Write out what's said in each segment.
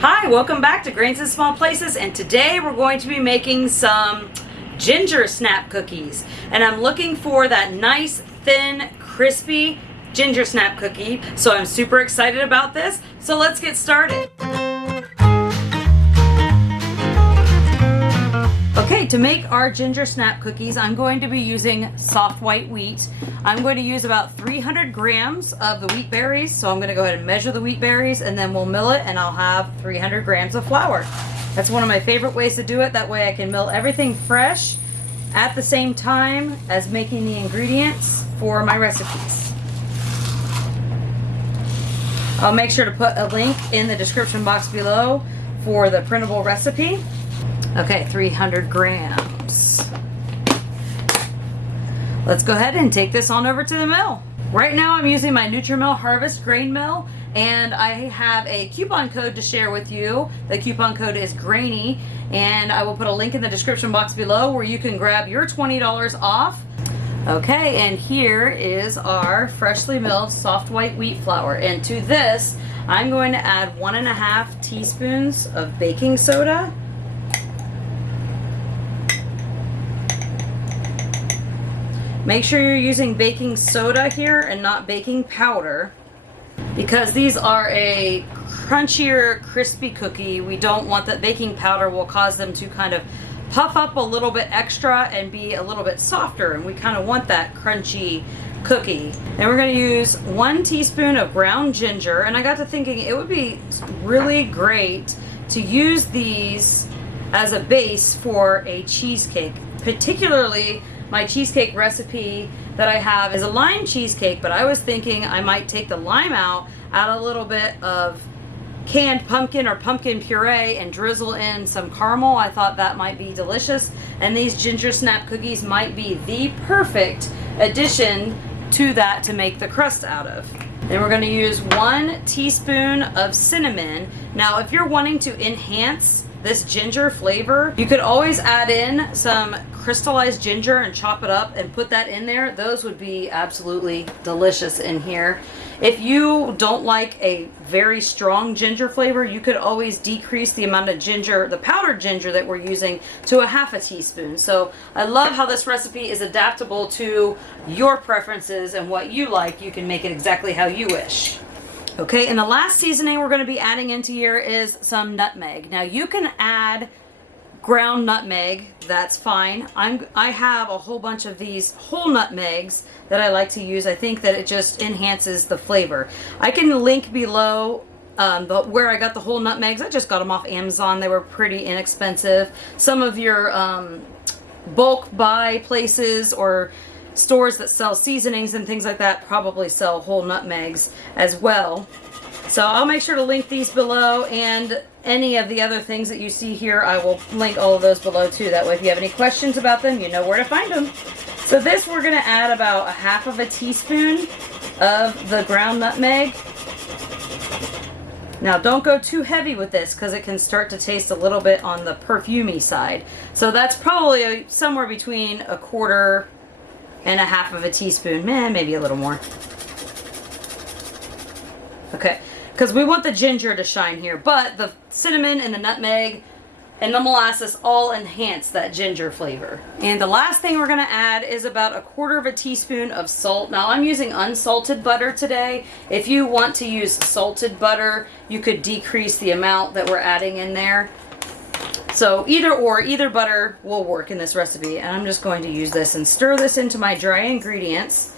Hi, welcome back to Grains in Small Places, and today we're going to be making some ginger snap cookies. And I'm looking for that nice, thin, crispy ginger snap cookie. So I'm super excited about this. So let's get started. Okay, to make our ginger snap cookies, I'm going to be using soft white wheat. I'm going to use about 300 grams of the wheat berries. So I'm going to go ahead and measure the wheat berries, and then we'll mill it, and I'll have 300 grams of flour. That's one of my favorite ways to do it. That way I can mill everything fresh at the same time as making the ingredients for my recipes. I'll make sure to put a link in the description box below for the printable recipe. Okay, 300 grams. Let's go ahead and take this on over to the mill. Right now I'm using my Nutri-Mill Harvest grain mill, and I have a coupon code to share with you. The coupon code is GRAINY, and I will put a link in the description box below where you can grab your $20 off. Okay, and here is our freshly milled soft white wheat flour, and to this I'm going to add 1.5 teaspoons of baking soda. Make sure you're using baking soda here and not baking powder, because these are a crunchier, crispy cookie. We don't want that. Baking powder will cause them to kind of puff up a little bit extra and be a little bit softer, and we kind of want that crunchy cookie. And we're going to use 1 teaspoon of ground ginger, and I got to thinking it would be really great to use these as a base for a cheesecake. Particularly my cheesecake recipe that I have is a lime cheesecake, but I was thinking I might take the lime out, add a little bit of canned pumpkin or pumpkin puree, and drizzle in some caramel. I thought that might be delicious, and these ginger snap cookies might be the perfect addition to that to make the crust out of. Then we're going to use 1 teaspoon of cinnamon. Now if you're wanting to enhance this ginger flavor, you could always add in some crystallized ginger and chop it up and put that in there. Those would be absolutely delicious in here. If you don't like a very strong ginger flavor, you could always decrease the amount of ginger, the powdered ginger that we're using, to 1/2 teaspoon. So I love how this recipe is adaptable to your preferences and what you like. You can make it exactly how you wish. Okay, and the last seasoning we're going to be adding into here is some nutmeg. Now you can add ground nutmeg, that's fine. I have a whole bunch of these whole nutmegs that I like to use. I think that it just enhances the flavor. I can link below where I got the whole nutmegs. I just got them off Amazon. They were pretty inexpensive. Some of your bulk buy places or stores that sell seasonings and things like that probably sell whole nutmegs as well. So I'll make sure to link these below, and any of the other things that you see here, I will link all of those below too. That way if you have any questions about them, you know where to find them. So this, we're going to add about 1/2 teaspoon of the ground nutmeg. Now don't go too heavy with this because it can start to taste a little bit on the perfumey side. So that's probably somewhere between 1/4 and 1/2 teaspoon, maybe a little more. Okay, because we want the ginger to shine here, but the cinnamon and the nutmeg and the molasses all enhance that ginger flavor. And the last thing we're going to add is about 1/4 teaspoon of salt. Now I'm using unsalted butter today. If you want to use salted butter, you could decrease the amount that we're adding in there. So either butter will work in this recipe, and I'm just going to use this and stir this into my dry ingredients.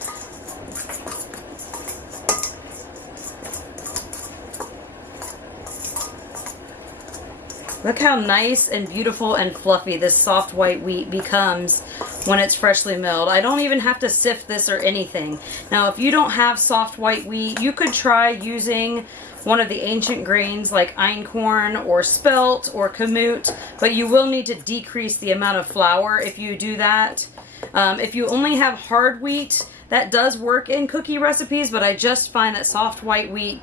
Look how nice and beautiful and fluffy this soft white wheat becomes when it's freshly milled. I don't even have to sift this or anything. Now if you don't have soft white wheat, you could try using one of the ancient grains like einkorn or spelt or kamut, but you will need to decrease the amount of flour if you do that. If you only have hard wheat, that does work in cookie recipes, but I just find that soft white wheat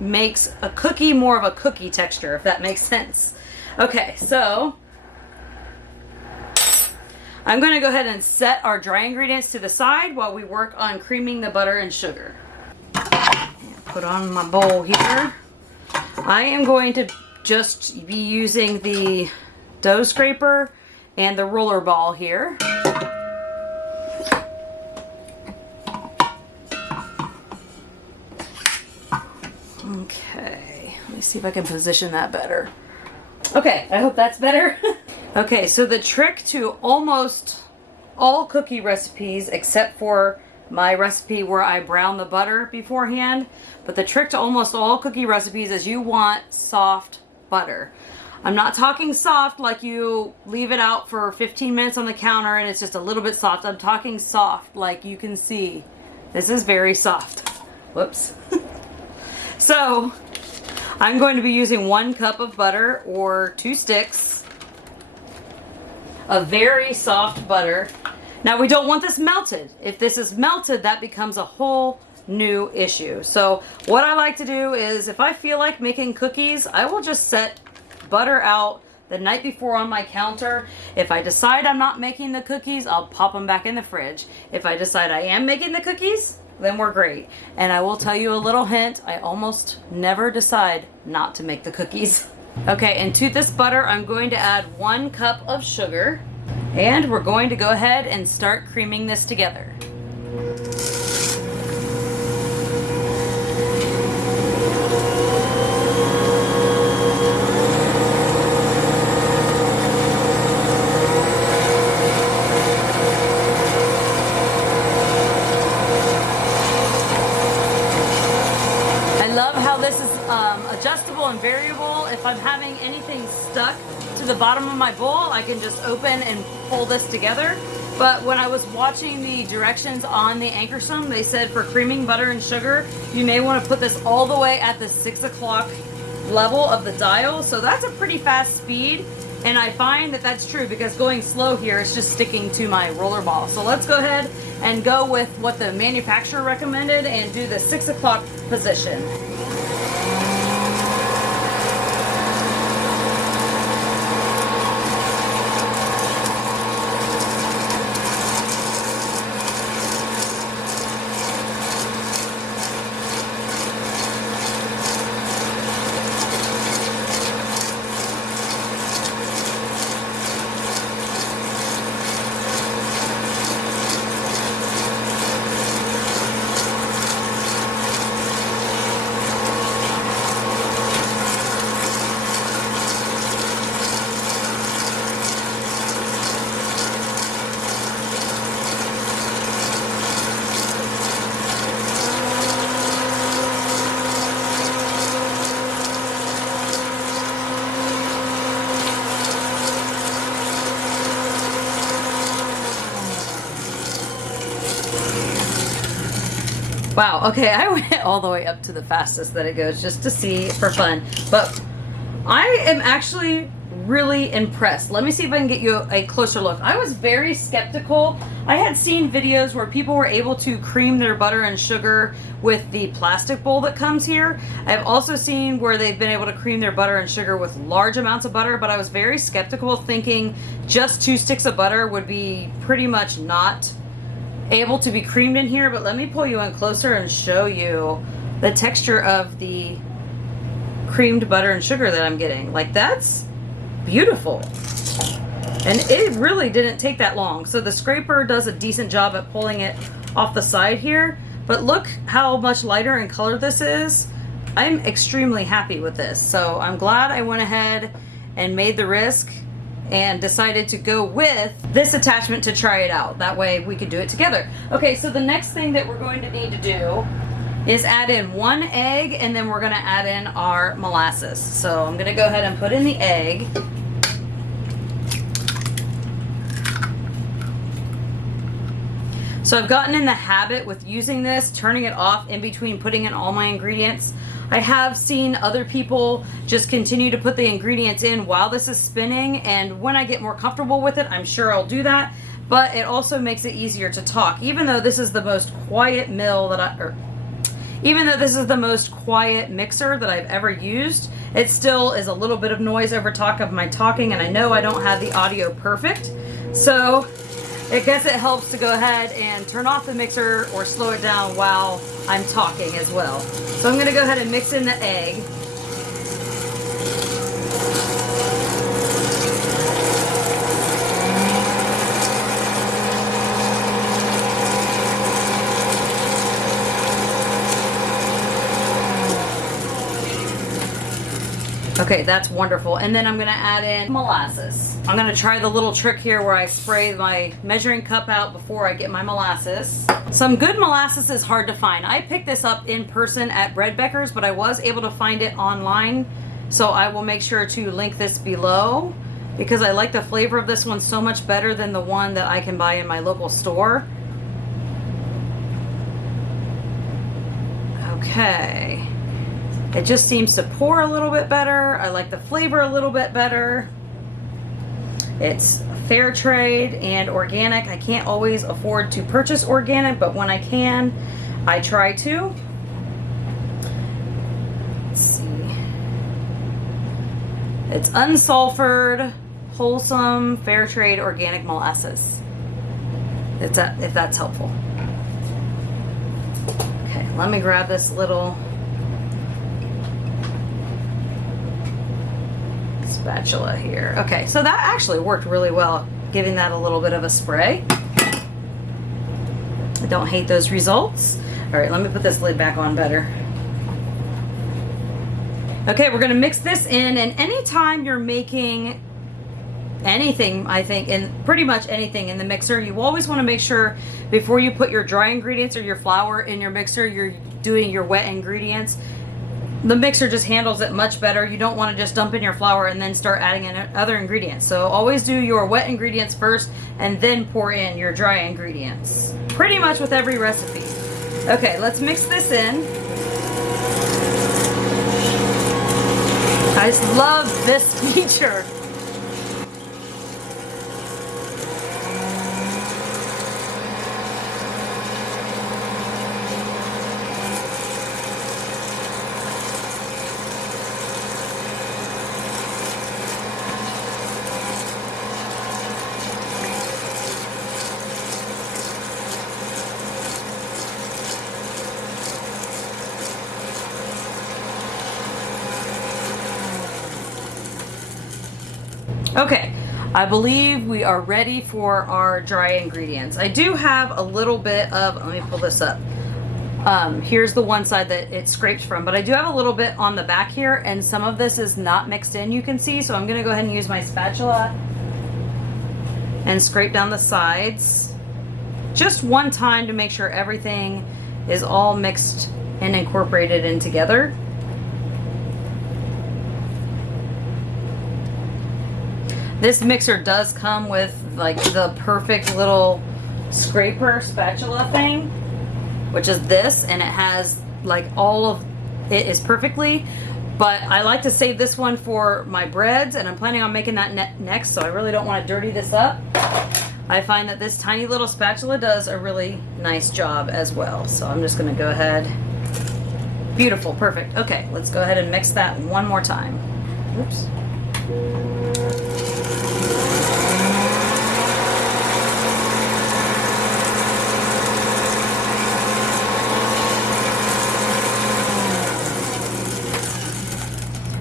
makes a cookie more of a cookie texture, if that makes sense. Okay, so I'm going to go ahead and set our dry ingredients to the side while we work on creaming the butter and sugar. Put on my bowl here. I am going to just be using the dough scraper and the roller ball here. Okay, let me see if I can position that better. Okay, I hope that's better. Okay, so the trick to almost all cookie recipes, except for my recipe where I brown the butter beforehand, but the trick to almost all cookie recipes is you want soft butter. I'm not talking soft like you leave it out for 15 minutes on the counter and it's just a little bit soft. I'm talking soft like you can see. This is very soft. Whoops. So I'm going to be using 1 cup of butter or 2 sticks of very soft butter. Now we don't want this melted. If this is melted, that becomes a whole new issue. So what I like to do is if I feel like making cookies, I will just set butter out the night before on my counter. If I decide I'm not making the cookies, I'll pop them back in the fridge. If I decide I am making the cookies, then we're great. And I will tell you a little hint, I almost never decide not to make the cookies. Okay, and to this butter, I'm going to add 1 cup of sugar, and we're going to go ahead and start creaming this together. Adjustable and variable. If I'm having anything stuck to the bottom of my bowl, I can just open and pull this together. But when I was watching the directions on the Ankarsrum, they said for creaming butter and sugar, you may want to put this all the way at the 6 o'clock level of the dial. So that's a pretty fast speed. And I find that that's true because going slow here is just sticking to my roller ball. So let's go ahead and go with what the manufacturer recommended and do the 6 o'clock position. Wow, okay, I went all the way up to the fastest that it goes just to see for fun. But I am actually really impressed. Let me see if I can get you a closer look. I was very skeptical. I had seen videos where people were able to cream their butter and sugar with the plastic bowl that comes here. I've also seen where they've been able to cream their butter and sugar with large amounts of butter, but I was very skeptical thinking just 2 sticks of butter would be pretty much not able to be creamed in here. But let me pull you in closer and show you the texture of the creamed butter and sugar that I'm getting. Like, that's beautiful. And it really didn't take that long. So the scraper does a decent job at pulling it off the side here, but look how much lighter in color this is. I'm extremely happy with this. So I'm glad I went ahead and made the risk and decided to go with this attachment to try it out. That way we could do it together. Okay, so the next thing that we're going to need to do is add in 1 egg, and then we're gonna add in our molasses. So I'm gonna go ahead and put in the egg. So I've gotten in the habit with using this, turning it off in between putting in all my ingredients. I have seen other people just continue to put the ingredients in while this is spinning, and when I get more comfortable with it, I'm sure I'll do that. But it also makes it easier to talk. Even though this is the most quiet even though this is the most quiet mixer that I've ever used, it still is a little bit of noise over top of my talking, and I know I don't have the audio perfect. So I guess it helps to go ahead and turn off the mixer or slow it down while I'm talking as well. So I'm going to go ahead and mix in the egg. Okay, that's wonderful. And then I'm gonna add in molasses. I'm gonna try the little trick here where I spray my measuring cup out before I get my molasses. Some good molasses is hard to find. I picked this up in person at Bread Becker's, but I was able to find it online. So I will make sure to link this below because I like the flavor of this one so much better than the one that I can buy in my local store. Okay. It just seems to pour a little bit better. I like the flavor a little bit better. It's fair trade and organic. I can't always afford to purchase organic, but when I can, I try to. Let's see. It's unsulfured, wholesome, fair trade organic molasses. If that's helpful. Okay, let me grab this little spatula here. Okay, so that actually worked really well, giving that a little bit of a spray. I don't hate those results. All right, let me put this lid back on better. Okay, we're gonna mix this in, and anytime you're making anything, I think, and pretty much anything in the mixer, you always want to make sure before you put your dry ingredients or your flour in your mixer, you're doing your wet ingredients. The mixer just handles it much better. You don't want to just dump in your flour and then start adding in other ingredients. So always do your wet ingredients first and then pour in your dry ingredients. Pretty much with every recipe. Okay, let's mix this in. I just love this feature. Okay, I believe we are ready for our dry ingredients. I do have a little bit of, let me pull this up. Here's the one side that it scraped from, but I do have a little bit on the back here, and some of this is not mixed in, you can see, so I'm gonna go ahead and use my spatula and scrape down the sides. Just one time to make sure everything is all mixed and incorporated in together. This mixer does come with like the perfect little scraper spatula thing, which is this, and it has like all of it is perfectly, but I like to save this one for my breads, and I'm planning on making that next, so I really don't want to dirty this up. I find that this tiny little spatula does a really nice job as well, so I'm just going to go ahead. Beautiful, perfect. Okay, let's go ahead and mix that one more time. Oops.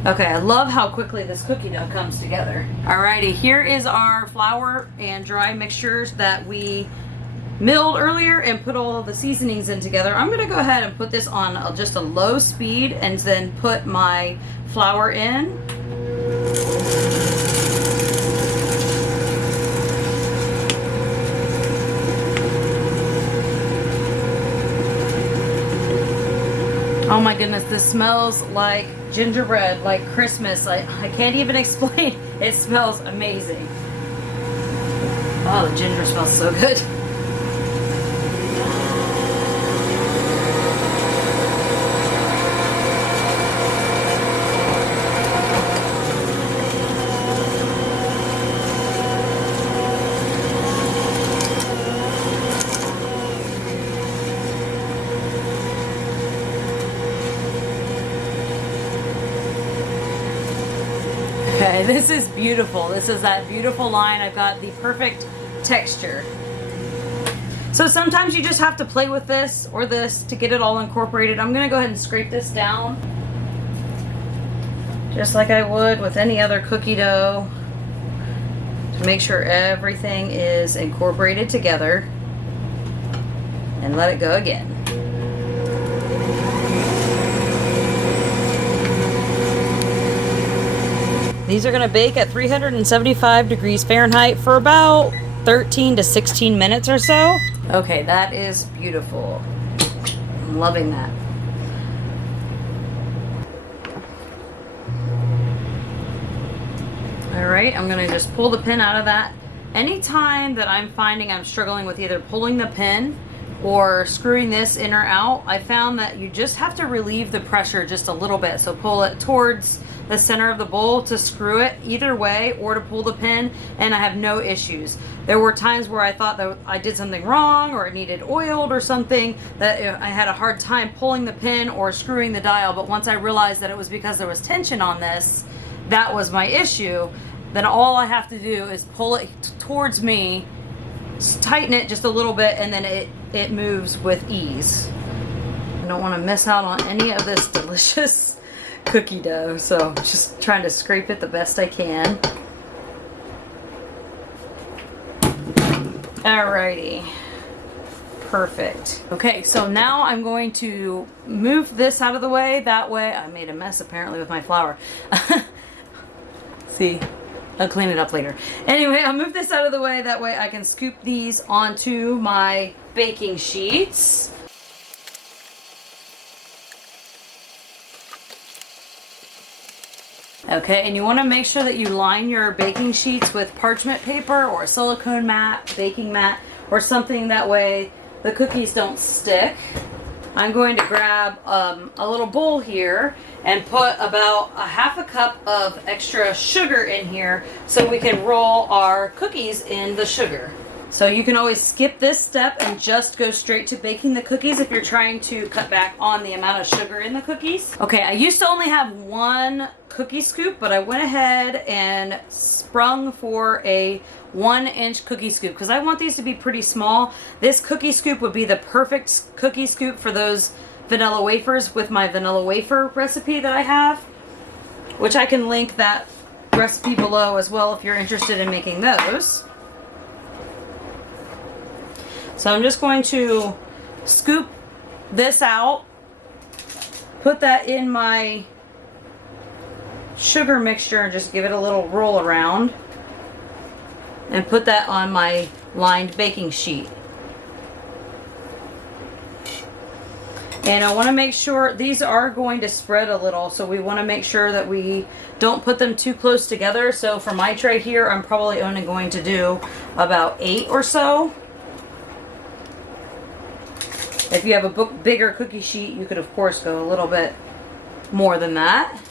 Okay, I love how quickly this cookie dough comes together. Alrighty, here is our flour and dry mixtures that we milled earlier and put all the seasonings in together. I'm gonna go ahead and put this on just a low speed and then put my flour in. Oh my goodness, this smells like gingerbread, like Christmas. I can't even explain. It smells amazing. Oh, the ginger smells so good. Okay, this is beautiful. This is that beautiful line. I've got the perfect texture. So sometimes you just have to play with this or this to get it all incorporated. I'm gonna go ahead and scrape this down just like I would with any other cookie dough to make sure everything is incorporated together, and let it go again. These are gonna bake at 375 degrees Fahrenheit for about 13 to 16 minutes or so. Okay, that is beautiful. I'm loving that. All right, I'm gonna just pull the pin out of that. Anytime that I'm finding I'm struggling with either pulling the pin or screwing this in or out, I found that you just have to relieve the pressure just a little bit. So pull it towards the center of the bowl to screw it either way, or to pull the pin, and I have no issues. There were times where I thought that I did something wrong or it needed oiled or something, that I had a hard time pulling the pin or screwing the dial, but once I realized that it was because there was tension on this, that was my issue. Then all I have to do is pull it towards me, tighten it just a little bit, and then it moves with ease. I don't want to miss out on any of this delicious cookie dough, so just trying to scrape it the best I can. Alrighty. Perfect. Okay, so now I'm going to move this out of the way. That way, I made a mess apparently with my flour. See? I'll clean it up later. Anyway, I'll move this out of the way. That way I can scoop these onto my baking sheets. Okay, and you want to make sure that you line your baking sheets with parchment paper or a silicone mat, baking mat, or something, that way the cookies don't stick. I'm going to grab a little bowl here and put about a half a cup of extra sugar in here so we can roll our cookies in the sugar. So you can always skip this step and just go straight to baking the cookies if you're trying to cut back on the amount of sugar in the cookies. Okay, I used to only have one cookie scoop, but I went ahead and sprung for a 1-inch cookie scoop because I want these to be pretty small. This cookie scoop would be the perfect cookie scoop for those vanilla wafers with my vanilla wafer recipe that I have, which I can link that recipe below as well if you're interested in making those. So I'm just going to scoop this out, put that in my sugar mixture and just give it a little roll around, and put that on my lined baking sheet. And I want to make sure these are going to spread a little, so we want to make sure that we don't put them too close together. So for my tray here, I'm probably only going to do about 8 or so. If you have a bigger cookie sheet, you could of course go a little bit more than that.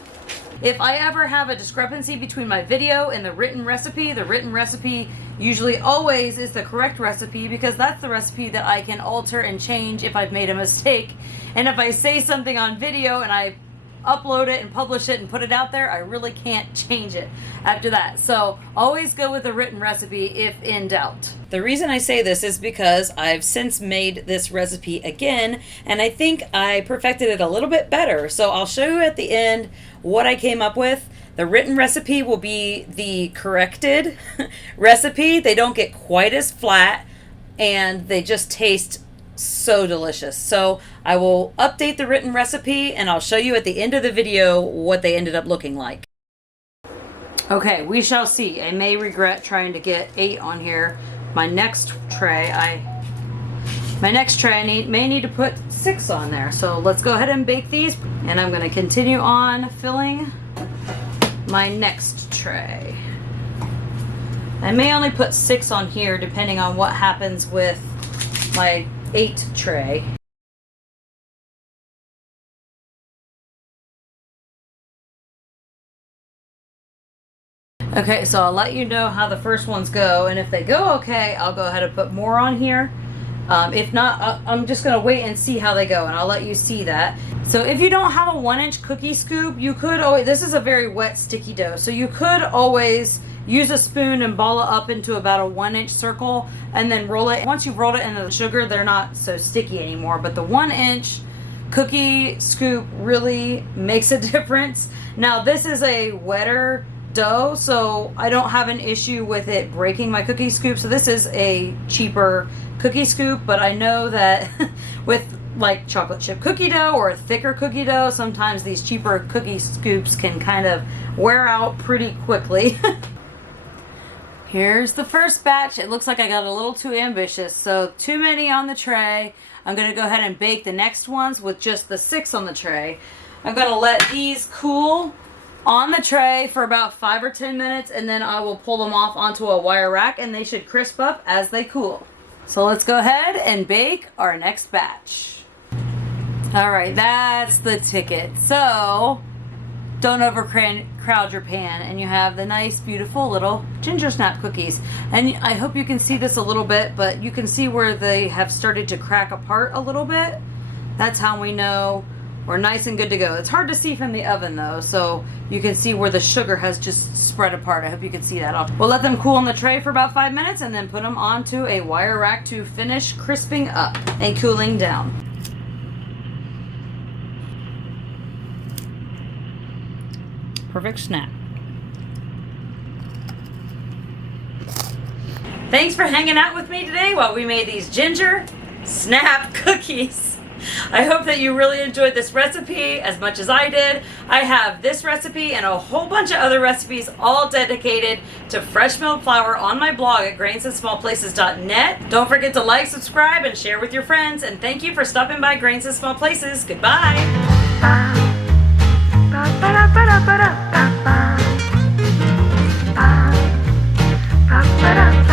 If I ever have a discrepancy between my video and the written recipe usually always is the correct recipe, because that's the recipe that I can alter and change if I've made a mistake. And if I say something on video and I upload it and publish it and put it out there, I really can't change it after that. So always go with the written recipe if in doubt. The reason I say this is because I've since made this recipe again, and I think I perfected it a little bit better. So I'll show you at the end what I came up with. The written recipe will be the corrected recipe. They don't get quite as flat, and they just taste so delicious. So I will update the written recipe and I'll show you at the end of the video what they ended up looking like. Okay, we shall see. I may regret trying to get 8 on here. My next tray I may need to put 6 on there. So let's go ahead and bake these, and I'm going to continue on filling my next tray. I may only put 6 on here depending on what happens with my 8 tray. Okay, so I'll let you know how the first ones go, and if they go okay, I'll go ahead and put more on here. If not, I'm just going to wait and see how they go, and I'll let you see that. So if you don't have a 1-inch cookie scoop, you could always, this is a very wet sticky dough, so you could always use a spoon and ball it up into about a 1-inch circle and then roll it. Once you've rolled it into the sugar, they're not so sticky anymore, but the 1-inch cookie scoop really makes a difference. Now this is a wetter dough, so I don't have an issue with it breaking my cookie scoop. So this is a cheaper cookie scoop, but I know that with like chocolate chip cookie dough or a thicker cookie dough. Sometimes these cheaper cookie scoops can kind of wear out pretty quickly. Here's the first batch. It looks like I got a little too ambitious, so too many on the tray. I'm going to go ahead and bake the next ones with just the 6 on the tray. I'm going to let these cool on the tray for about 5 or 10 minutes, and then I will pull them off onto a wire rack, and they should crisp up as they cool. So let's go ahead and bake our next batch. All right, that's the ticket. So don't overcrowd your pan, and you have the nice, beautiful little ginger snap cookies. And I hope you can see this a little bit, but you can see where they have started to crack apart a little bit. That's how we know we're nice and good to go. It's hard to see from the oven though, so you can see where the sugar has just spread apart. I hope you can see that. We'll let them cool on the tray for about 5 minutes and then put them onto a wire rack to finish crisping up and cooling down. Perfect snap. Thanks for hanging out with me today while we made these ginger snap cookies. I hope that you really enjoyed this recipe as much as I did. I have this recipe and a whole bunch of other recipes all dedicated to fresh milled flour on my blog at grainsandsmallplaces.net. Don't forget to like, subscribe, and share with your friends. And thank you for stopping by Grains and Small Places. Goodbye. Ba-ba-da-ba-da-ba-da-ba-ba. Ba-ba-da.